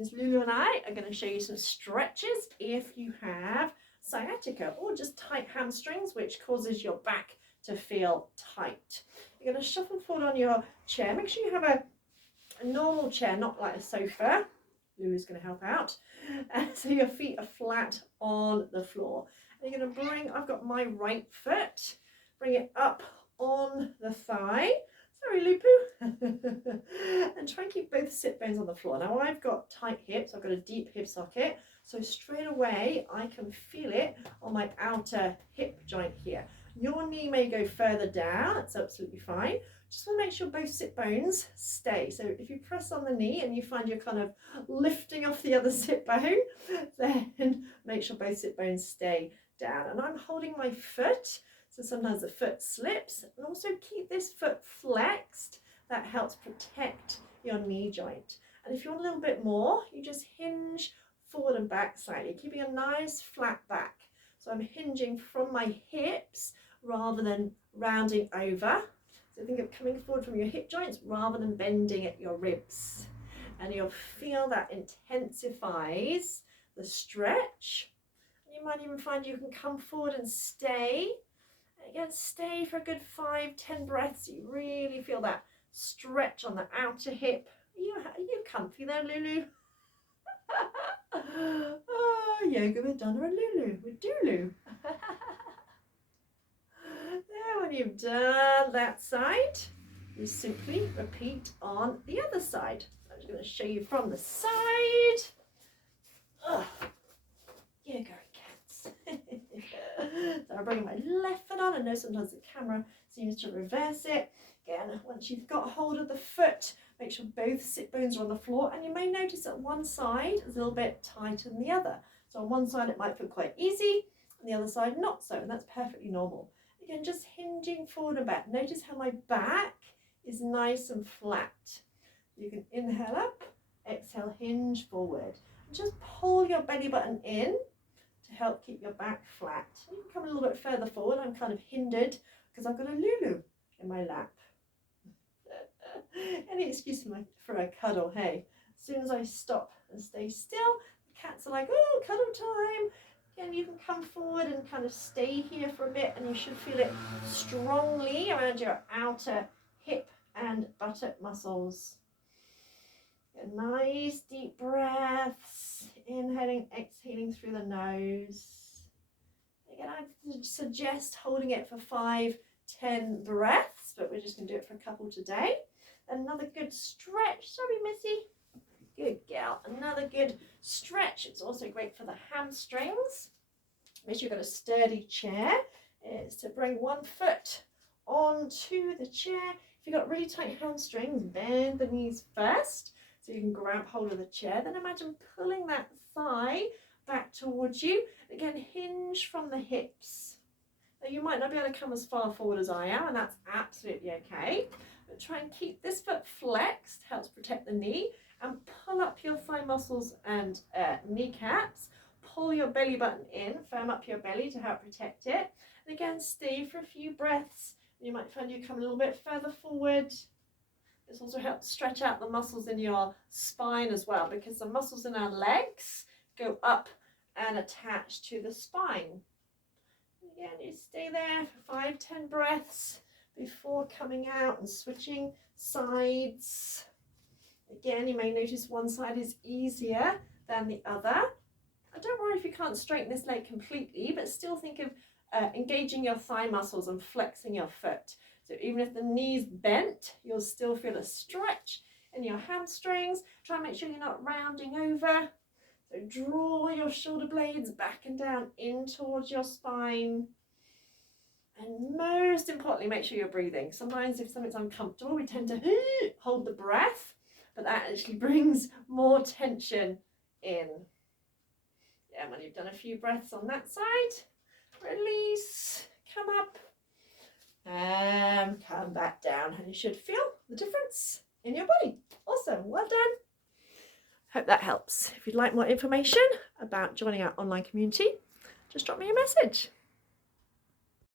Miss Lulu and I are going to show you some stretches if you have sciatica or just tight hamstrings, which causes your back to feel tight. You're going to shuffle forward on your chair. Make sure you have a normal chair, not like a sofa. Lulu's going to help out. So your feet are flat on the floor. And you're going to bring, I've got my right foot, bring it up on the thigh. Sorry, Lupu. And try and keep both sit bones on the floor. Now I've got tight hips, I've got a deep hip socket, so straight away I can feel it on my outer hip joint here. Your knee may go further down, that's absolutely fine. Just want to make sure both sit bones stay. So if you press on the knee and you find you're kind of lifting off the other sit bone, then make sure both sit bones stay down. And I'm holding my foot, so sometimes the foot slips, and also keep this foot flexed. That helps protect your knee joint. And if you want a little bit more, you just hinge forward and back slightly, keeping a nice flat back. So I'm hinging from my hips rather than rounding over. So think of coming forward from your hip joints rather than bending at your ribs. And you'll feel that intensifies the stretch. And you might even find you can come forward and stay. And again, stay for a good 5-10 breaths. You really feel that stretch on the outer hip. Are you comfy there, Lulu? Oh, yoga with Donna and Lulu, with Dulu. There, when you've done that side, you simply repeat on the other side. I'm just going to show you from the side. Oh, yoga cats. So I'm bringing my left foot on. I know sometimes the camera seems to reverse it. Again, once you've got hold of the foot, make sure both sit bones are on the floor, and you may notice that one side is a little bit tighter than the other. So on one side it might feel quite easy, and the other side not so, and that's perfectly normal. Again, just hinging forward and back. Notice how my back is nice and flat. You can inhale up, exhale, hinge forward. And just pull your belly button in to help keep your back flat. You can come a little bit further forward. I'm kind of hindered because I've got a Lulu in my lap. Any excuse for a cuddle, hey. As soon as I stop and stay still, the cats are like, oh, cuddle time. Again, you can come forward and kind of stay here for a bit, and you should feel it strongly around your outer hip and buttock muscles. Get nice deep breaths, inhaling, exhaling through the nose. Again, I suggest holding it for 5-10 breaths, but we're just going to do it for a couple today. Another good stretch. Sorry, Missy. Good gal. Another good stretch. It's also great for the hamstrings. Make sure you've got a sturdy chair. It's to bring one foot onto the chair. If you've got really tight hamstrings, bend the knees first so you can grab hold of the chair. Then imagine pulling that thigh back towards you. Again, hinge from the hips. Now, you might not be able to come as far forward as I am, and that's absolutely okay. But try and keep this foot flexed, helps protect the knee, and pull up your thigh muscles and kneecaps. Pull your belly button in, firm up your belly to help protect it. And again, stay for a few breaths. You might find you come a little bit further forward. This also helps stretch out the muscles in your spine as well, because the muscles in our legs go up and attach to the spine. Again, you stay there for 5-10 breaths before coming out and switching sides. Again, you may notice one side is easier than the other. Don't worry if you can't straighten this leg completely, but still think of engaging your thigh muscles and flexing your foot. So even if the knee's bent, you'll still feel a stretch in your hamstrings. Try and make sure you're not rounding over. So draw your shoulder blades back and down in towards your spine. And most importantly, make sure you're breathing. Sometimes if something's uncomfortable, we tend to hold the breath, but that actually brings more tension in. Yeah, when you've done a few breaths on that side, release, come up, and come back down. And you should feel the difference in your body. Awesome, well done. Hope that helps. If you'd like more information about joining our online community, just drop me a message.